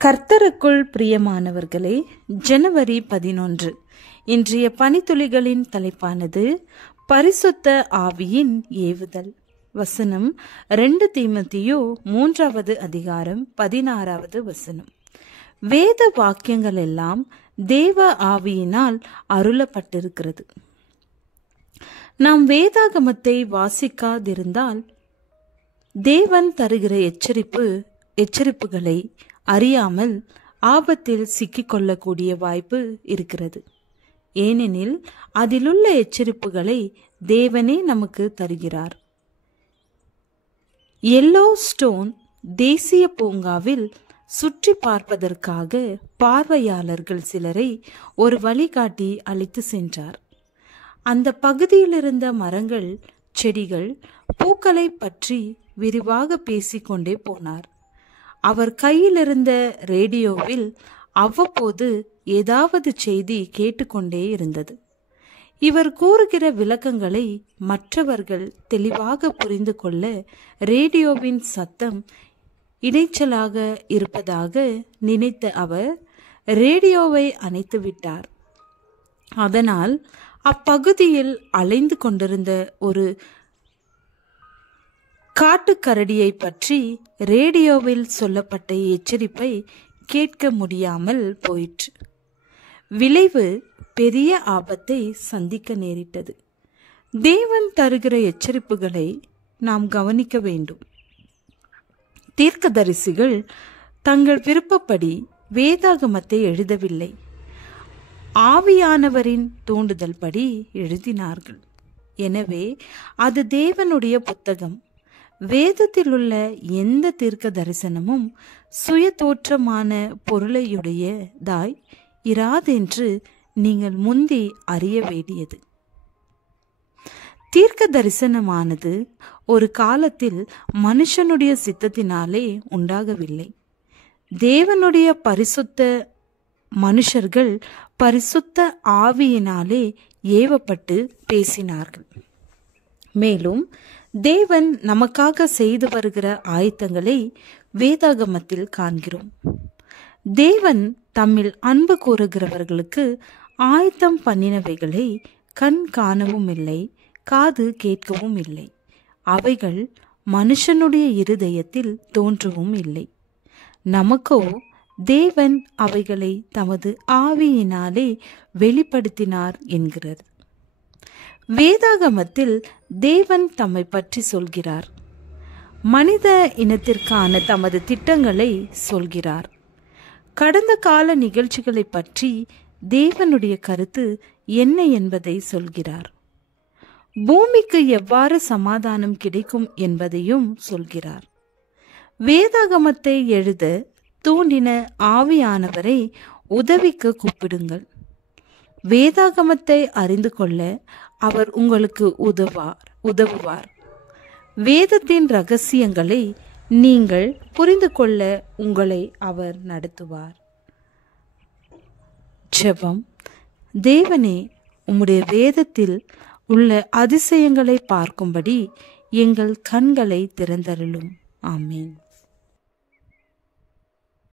கர்த்தருக்குள் பிரியமானவர்களே, ஜனவரி 11 இன்றைய பனித்துளிகளின் தலைப்பானது பரிசுத்த ஆவியின் ஏவுதல். வசனம் 2 தீமோத்தேயு 3வது அதிகாரம் 16வது வசனம். வேத வாக்கியங்கள் எல்லாம் தேவ ஆவியினால் அருளப்பட்டிருக்கிறது. நாம் வேதாகமத்தை வாசிக்காதிருந்தால் தேவன் தருகிற எச்சரிப்புகளை அறியாமல் ஆபத்தில் சிக்கிக்கொள்ளக்கூடிய வாய்ப்பு இருக்கிறது. ஏனெனில் அதிலுள்ள எச்சரிப்புகளை தேவனே நமக்கு தருகிறார். எல்லோ ஸ்டோன் தேசிய பூங்காவில் சுற்றி பார்ப்பதற்காக பார்வையாளர்கள் சிலரை ஒரு வழிகாட்டி அழைத்து சென்றார். அந்த பகுதியிலிருந்த மரங்கள், செடிகள், பூக்களை பற்றி விரிவாக பேசிக்கொண்டே போனார். அவர் கையிலிருந்த ரேடியோவில் அவ்வப்போது ஏதாவது செய்தி கேட்டுக்கொண்டே இருந்தது. இவர் கூறுகிற விளக்கங்களை மற்றவர்கள் தெளிவாக புரிந்து கொள்ள ரேடியோவின் சத்தம் இடைச்சலாக இருப்பதாக நினைத்த அவர் ரேடியோவை அணைத்து விட்டார். அதனால் அப்பகுதியில் அலைந்து கொண்டிருந்த ஒரு காட்டுக்கரடியை பற்றி ரேடியோவில் சொல்லப்பட்ட எச்சரிப்பை கேட்க முடியாமல் போயிற்று. விளைவு பெரிய ஆபத்தை சந்திக்க நேரிட்டது. தேவன் தருகிற எச்சரிப்புகளை நாம் கவனிக்க வேண்டும். தீர்க்கதரிசிகள் தங்கள் விருப்பப்படி வேதாகமத்தை எழுதவில்லை. ஆவியானவரின் தூண்டுதல் படி எழுதினார்கள். எனவே அது தேவனுடைய புத்தகம். வேதத்தில் உள்ள எந்த தீர்க்க தரிசனமும் சுய தோற்றமான பொருளையுடையதாய் இராதென்று நீங்கள் முந்தி அறிய வேண்டியது. தீர்க்க தரிசனமானது ஒரு காலத்தில் மனுஷனுடைய சித்தத்தினாலே உண்டாகவில்லை. தேவனுடைய பரிசுத்த மனுஷர்கள் பரிசுத்த ஆவியினாலே ஏவப்பட்டு பேசினார்கள். மேலும் தேவன் நமக்காக செய்து வருகிற ஆயத்தங்களை வேதாகமத்தில் காண்கிறோம். தேவன் தம்மில் அன்பு கூறுகிறவர்களுக்கு ஆயத்தம் பண்ணினவைகளை கண் காணவும் இல்லை, காது கேட்கவும் இல்லை. அவைகள் மனுஷனுடைய இருதயத்தில் தோன்றவும் இல்லை. நமக்கோ தேவன் அவைகளை தமது ஆவியினாலே வெளிப்படுத்தினார் என்கிறது. வேதாகமத்தில் தேவன் தம்மை பற்றி சொல்கிறார். மனித இனத்திற்கான தமது திட்டங்களை சொல்கிறார். கடந்த கால நிகழ்ச்சிகளை பற்றி தேவனுடைய கருத்து என்ன என்பதை சொல்கிறார். பூமிக்கு எவ்வாறு சமாதானம் கிடைக்கும் என்பதையும் சொல்கிறார். வேதாகமத்தை எழுத தூண்டின ஆவியானவரை உதவிக்கு கூப்பிடுங்கள். வேதாகமத்தை அறிந்து கொள்ள அவர் உங்களுக்கு உதவுவார். வேதத்தின் ரகசியங்களை நீங்கள் புரிந்து கொள்ள உங்களை அவர் நடத்துவார். ஜெபம். தேவனே, உம்முடைய வேதத்தில் உள்ள அதிசயங்களை பார்க்கும்படி எங்கள் கண்களை திறந்தருளும். ஆமேன்.